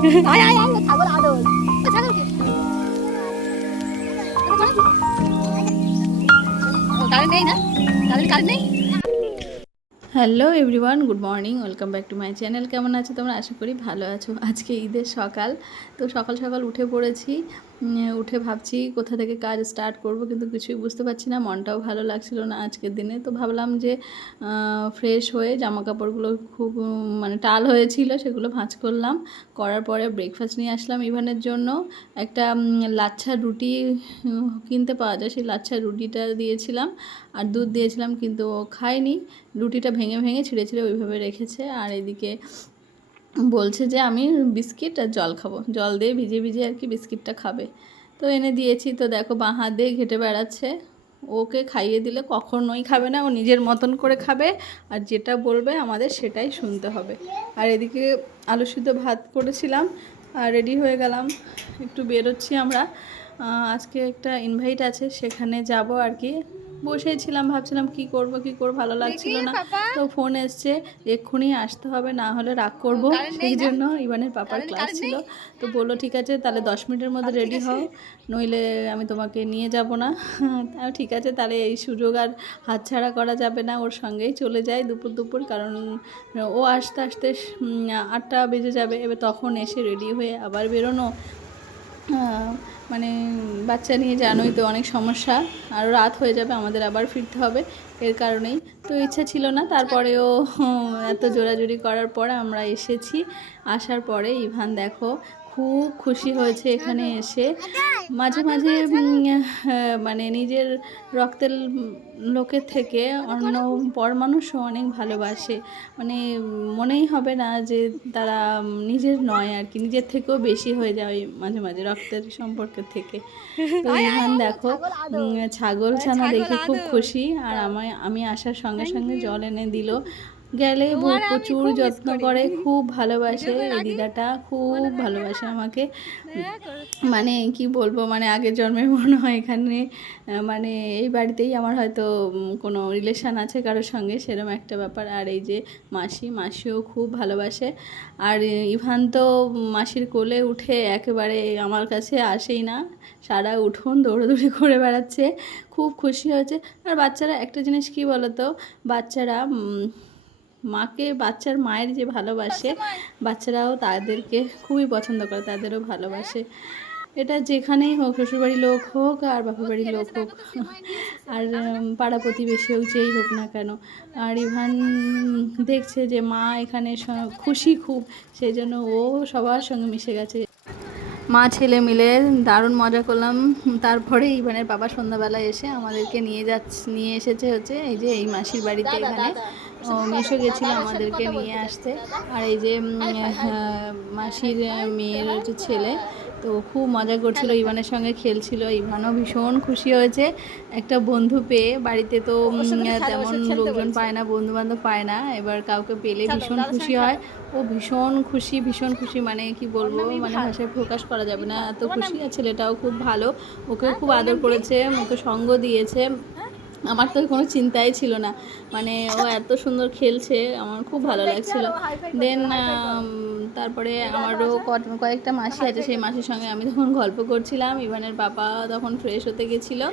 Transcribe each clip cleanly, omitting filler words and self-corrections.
আয় আয় আয় ছাগল আদর ছাগল কি কারেন্ট নেই না কারেন্ট নেই। Hello everyone, good morning, welcome back to my channel. কেমন আছো তোমরা? আশা করি ভালো আছো। আজকে ঈদের সকাল, তো সকাল সকাল উঠে পড়েছি। উঠে ভাবছি কোথা থেকে কাজ স্টার্ট করব, কিন্তু কিছুই বুঝতে পারছি না, মনটাও ভালো লাগছিল না আজকের দিনে। তো ভাবলাম যে ফ্রেশ হয়ে জামা কাপড়গুলো খুব মানে টাল হয়েছিল, সেগুলো ভাঁজ করলাম। করার পরে ব্রেকফাস্ট নিয়ে আসলাম ইভানের জন্য। একটা লাচ্ছা রুটি কিনতে পাওয়া যায়, সেই লাচ্ছা রুটিটা দিয়েছিলাম আর দুধ দিয়েছিলাম, কিন্তু ও খায়নি। রুটিটা ভেঙে ভেঙে ছিঁড়ে ছিঁড়ে ওইভাবে রেখেছে। আর এদিকে বলছে যে আমি বিস্কিট আর জল খাবো, জল দিয়ে ভিজিয়ে ভিজিয়ে আর কি বিস্কিটটা খাবে। তো এনে দিয়েছি। তো দেখো বাঁ হাত দিয়ে ঘেঁটে বেড়াচ্ছে। ওকে খাইয়ে দিলে কখনোই খাবে না, ও নিজের মতন করে খাবে, আর যেটা বলবে আমাদের সেটাই শুনতে হবে। আর এদিকে আলু সিদ্ধ ভাত করেছিলাম আর রেডি হয়ে গেলাম, একটু বেরোচ্ছি আমরা। আজকে একটা ইনভাইট আছে, সেখানে যাব আর কি। বসেছিলাম, ভাবছিলাম কি করব ভালো লাগছিল না। তো ফোন এসছে, এক্ষুনি আসতে হবে, না হলে রাগ করব। সেই জন্য ইভানের পাপার ক্লাস ছিল, তো বললো ঠিক আছে তাহলে 10 মিনিটের মধ্যে রেডি হও, নইলে আমি তোমাকে নিয়ে যাব না। ঠিক আছে, তাহলে এই সুযোগ আর হাতছাড়া করা যাবে না, ওর সঙ্গেই চলে যাই দুপুর দুপুর, কারণ ও আসতে আসতে 8টা বেজে যাবে। এবার তখন এসে রেডি হয়ে আবার বেরোনো, মানে বাচ্চা নিয়ে জানোই তো অনেক সমস্যা, আর রাত হয়ে যাবে, আমাদের আবার ফিরতে হবে। এর কারণেই তো ইচ্ছা ছিল না, তারপরেও এত জোরাজুরি করার পরে আমরা এসেছি। আসার পরে ইভান দেখো খুব খুশি হয়েছে এখানে এসে। মাঝে মাঝে মানে নিজের রক্তের লোকের থেকে অন্য পর মানুষও অনেক ভালোবাসে, মানে মনেই হবে না যে তারা নিজের নয় আর কি, নিজের থেকেও বেশি হয়ে যায় মাঝে মাঝে রক্তের সম্পর্কের থেকে। তো ইভান দেখো ছাগল ছানা দেখে খুব খুশি, আর আমি আসার সঙ্গে সঙ্গে জল এনে দিল। গেলে প্রচুর যত্ন করে, খুব ভালোবাসে। এই দিদাটা খুব ভালোবাসে আমাকে, মানে কি বলবো, মানে আগের জন্মের মনে হয় এখানে, মানে এই বাড়িতেই আমার হয়তো কোনো রিলেশান আছে কারোর সঙ্গে, সেরকম একটা ব্যাপার। আর এই যে মাসিও খুব ভালোবাসে। আর ইভান তো মাসির কোলে উঠে একেবারে আমার কাছে আসেই না, সারা উঠোন দৌড়াদৌড়ি করে বেড়াচ্ছে, খুব খুশি হয়েছে। আর বাচ্চারা একটা জিনিস কি বলতো, বাচ্চারা মাকে, বাচ্চার মায়ের যে ভালোবাসে, বাচ্চারাও তাদেরকে খুবই পছন্দ করে, তাদেরও ভালোবাসে। এটা যেখানেই হোক, শ্বশুরবাড়ির লোক হোক আর বাপের বাড়ির লোক হোক, আর পাড়া প্রতিবেশী হোক, যেই হোক না কেন। আর ইভান দেখছে যে মা এখানে খুশি খুব, সেই জন্য ও সবার সঙ্গে মিশে গেছে। মা ছেলে মিলে দারুণ মজা করলাম। তারপরে ইভানের বাবা সন্ধ্যাবেলা এসে আমাদেরকে নিয়ে এসেছে হচ্ছে এই যে এই মাসির বাড়িতে। এখানে মেসো গেছিলো আমাদেরকে নিয়ে আসতে। আর এই যে মাসির মেয়ের হচ্ছে ছেলে, তো খুব মজা করছিল, ইভানের সঙ্গে খেলছিল। ইভানও ভীষণ খুশি হয়েছে একটা বন্ধু পেয়ে। বাড়িতে তো তেমন লোকজন পায় না, বন্ধু বান্ধব পায় না, এবার কাউকে পেলে ভীষণ খুশি হয়। ও ভীষণ খুশি, মানে কি বলবো, মানে ভাষায় প্রকাশ করা যাবে না, এত খুশি। আর ছেলেটাও খুব ভালো, ওকেও খুব আদর করেছে, ওকে সঙ্গ দিয়েছে। আমার তো কোনো চিন্তাই ছিল না, মানে ও এত সুন্দর খেলছে, আমার খুব ভালো লাগছিল। দেন তারপরে আমারও কয়েকটা মাসি আছে, সেই মাসির সঙ্গে আমি তখন গল্প করছিলাম, ইভানের পাপা তখন ফ্রেশ হতে গেছিলো।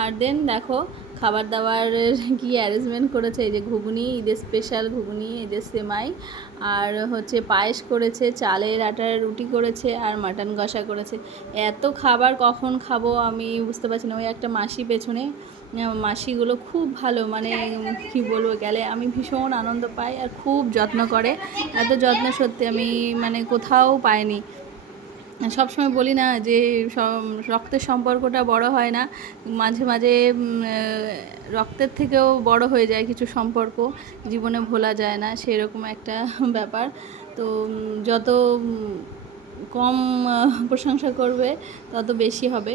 আর দেন দেখো খাবার দাবারের কি অ্যারেঞ্জমেন্ট করেছে, এই যে ঘুগনি, ঈদের স্পেশাল ঘুগনি, ঈদের সেমাই, আর হচ্ছে পায়েস করেছে, চালের আটার রুটি করেছে, আর মাটন কষা করেছে। এত খাবার কখন খাবো আমি বুঝতে পারছি না। ওই একটা মাসি পেছনে, মাসিগুলো খুব ভালো, মানে কি বলবো, গেলে আমি ভীষণ আনন্দ পাই, আর খুব যত্ন করে। এত যত্ন সত্যি আমি মানে কোথাও পাইনি। সবসময় বলি না যে রক্তের সম্পর্কটা বড় হয় না, মাঝে মাঝে রক্তের থেকেও বড় হয়ে যায় কিছু সম্পর্ক, জীবনে ভোলা যায় না, সেরকম একটা ব্যাপার। তো যত কম প্রশংসা করবে তত বেশি হবে।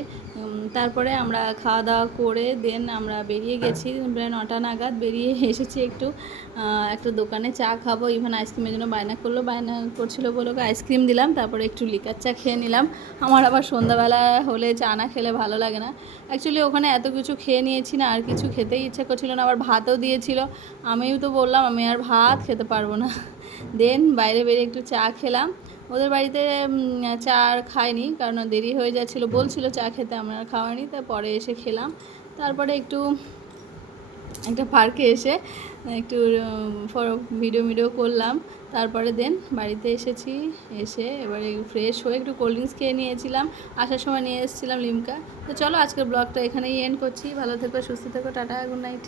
তারপরে আমরা খাওয়া দাওয়া করে দেন আমরা বেরিয়ে গেছি, প্রায় 9টা নাগাদ বেরিয়ে এসেছি। একটা দোকানে চা খাবো, ইভেন আইসক্রিমের জন্য বায়না করছিলো বলে ওকে আইসক্রিম দিলাম, তারপরে একটু লিকার চা খেয়ে নিলাম। আমার আবার সন্ধ্যাবেলা হলে চা না খেলে ভালো লাগে না। অ্যাকচুয়ালি ওখানে এত কিছু খেয়ে নিয়েছি না, আর কিছু খেতেই ইচ্ছা করছিল না, আবার ভাতও দিয়েছিল। আমিও তো বললাম আমি আর ভাত খেতে পারবো না। দেন বাইরে বেরিয়ে একটু চা খেলাম, ওদের বাড়িতে চা আর খাইনি, কারণ দেরি হয়ে যাচ্ছিলো, বলছিল চা খেতে, আমরা খাওয়ানি। তারপরে এসে খেলাম। তারপরে একটা পার্কে এসে একটু ভিডিও করলাম। তারপরে বাড়িতে এসেছি। এসে এবারে ফ্রেশ হয়ে একটু কোল্ড ড্রিঙ্কস খেয়ে নিয়েছিলাম। আসার সময় নিয়ে এসেছিলাম লিমকা। তো চলো আজকের ব্লগটা এখানেই এন্ড করছি। ভালো থেকো, সুস্থ থেকো, টাটা, গুড নাইট।